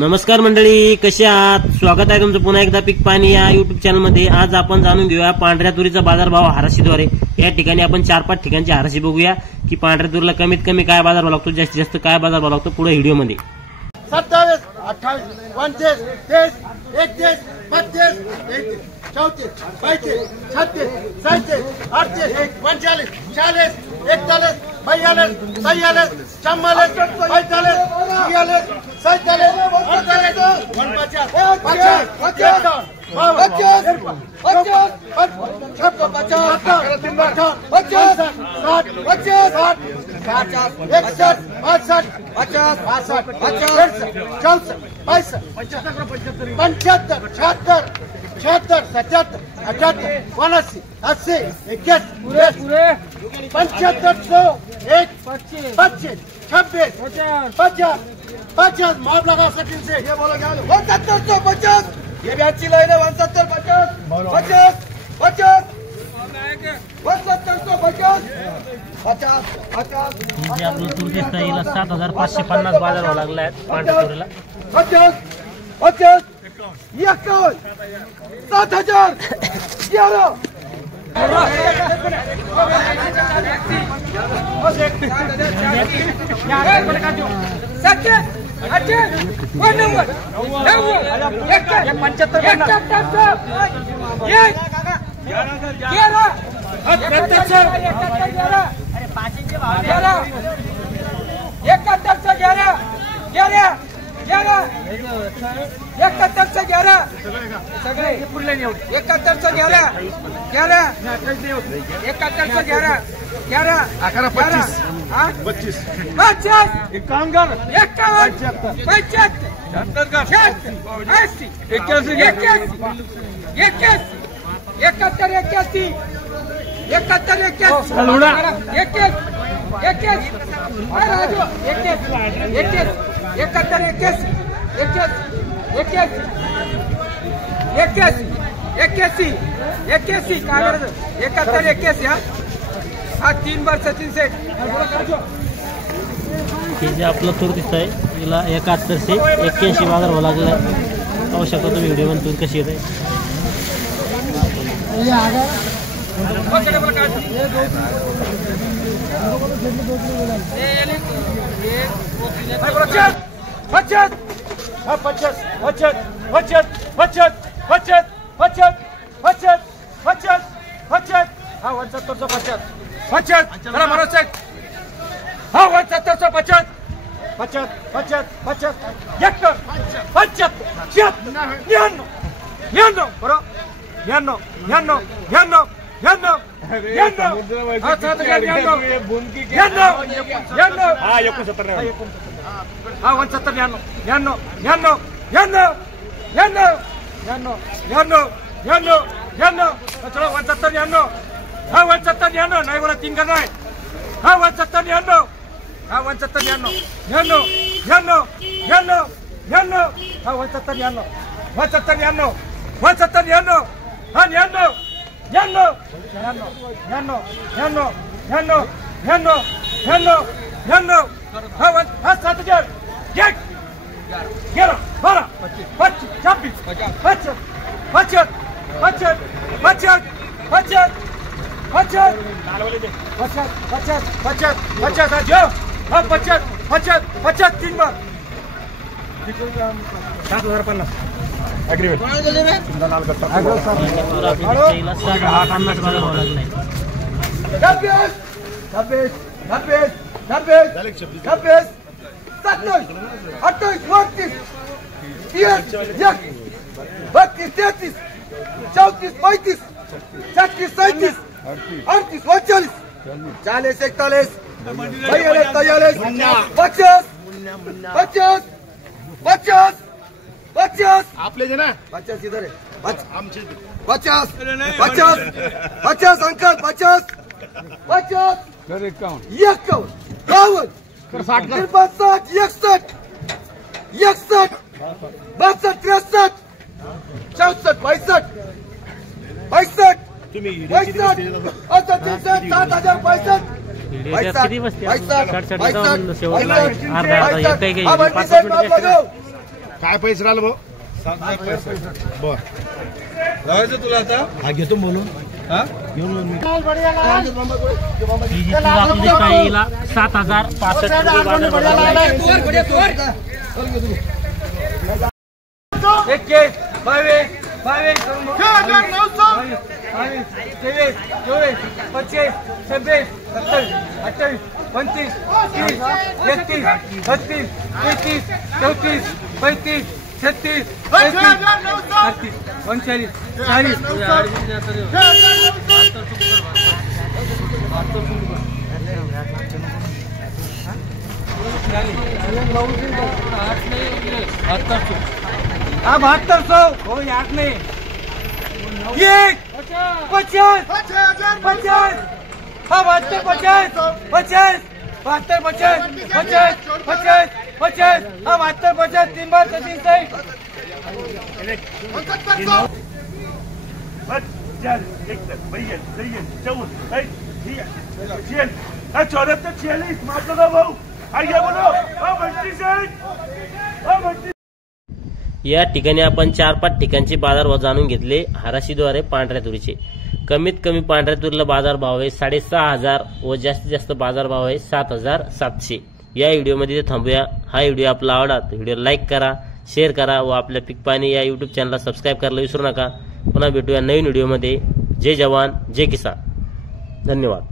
नमस्कार मंडळी, कसे आहात? स्वागत आहे तुमचं पुन्हा एकदा पीक पाणी या युट्यूब चॅनलमध्ये। आज आपण जाणून घेऊया पांढऱ्या तुरीचा बाजारभाव हाराशीद्वारे। या ठिकाणी आपण 4-5 ठिकाणची हाराशी बघूया की पांढऱ्या तुरीला कमीत कमी काय बाजारभाव लागतो, जास्तीत जास्त काय बाजारभाव लागतो पुढे व्हिडिओमध्ये। 27, 28, 29, 30, 31, 32, 34, 35, 36, 37, 38, 39, 40, 41, 42, 43, 44, 45, 46, 47, 48, 50 माफ लगा सकिन से ये बोलो क्या 750 ये भी अच्छी लाइन है 70 50 50 50 50 म्हणजे आपलं तूर दिसतं याला 7550 बाजारभाव लागला आहे पांढऱ्या तुरीला। 50 50 51 7000 11 तीन बार सचिन सेठ हे जे आपलं तूर दिसत आहे याला 71 से 81 बाजारभाव लागला आहे। पाहू शकता तुम्ही व्हिडिओमध्ये तूर कशी येते। नहीं बोला 3 करना है। 170 99 170 99 99 99 99 170 99 170 99 170 99 99 99 99 99 99 99 99 7000 1 11 12 25 26 25 25 25 25 25 50 3 बार 7050 एग्रीमेंट 50 आपले जे ना 50 इधर है 50 अंकल 50 51 52 61 61 61 62 63 64 62 62 65 काय पैसे राहिले भाऊ? 7,000 बर लावायचं तुला आता. हा घेतो बोलून. हा घेऊन मी 7,065 22 22 23 24 25 26 27 28 29 30 31 32 33 34 35 36 37 39 40 हा 7200 हो याद नाही. 50 50 हा 72 50 50 72 50 50 50 50 हा 72 50 3 बार 3 सही. या ठिकाणी आपण 4-5 ठिकाणचे बाजारभाव जाणून घेतले हराशीद्वारे पांढऱ्या तुरीचे. कमीत कमी पांढऱ्या तुरीला बाजारभाव आहे 6,500 व जास्तीत जास्त बाजारभाव आहे 7,700. या व्हिडिओमध्ये थांबूया. हा व्हिडिओ आपला आवडला तर व्हिडिओ लाईक करा, शेअर करा व आपल्या पीक पाणी या यूट्यूब चॅनलला सबस्क्राईब करायला विसरू नका. पुन्हा भेटूया नवीन व्हिडिओमध्ये. जय जवान जय किसान. धन्यवाद.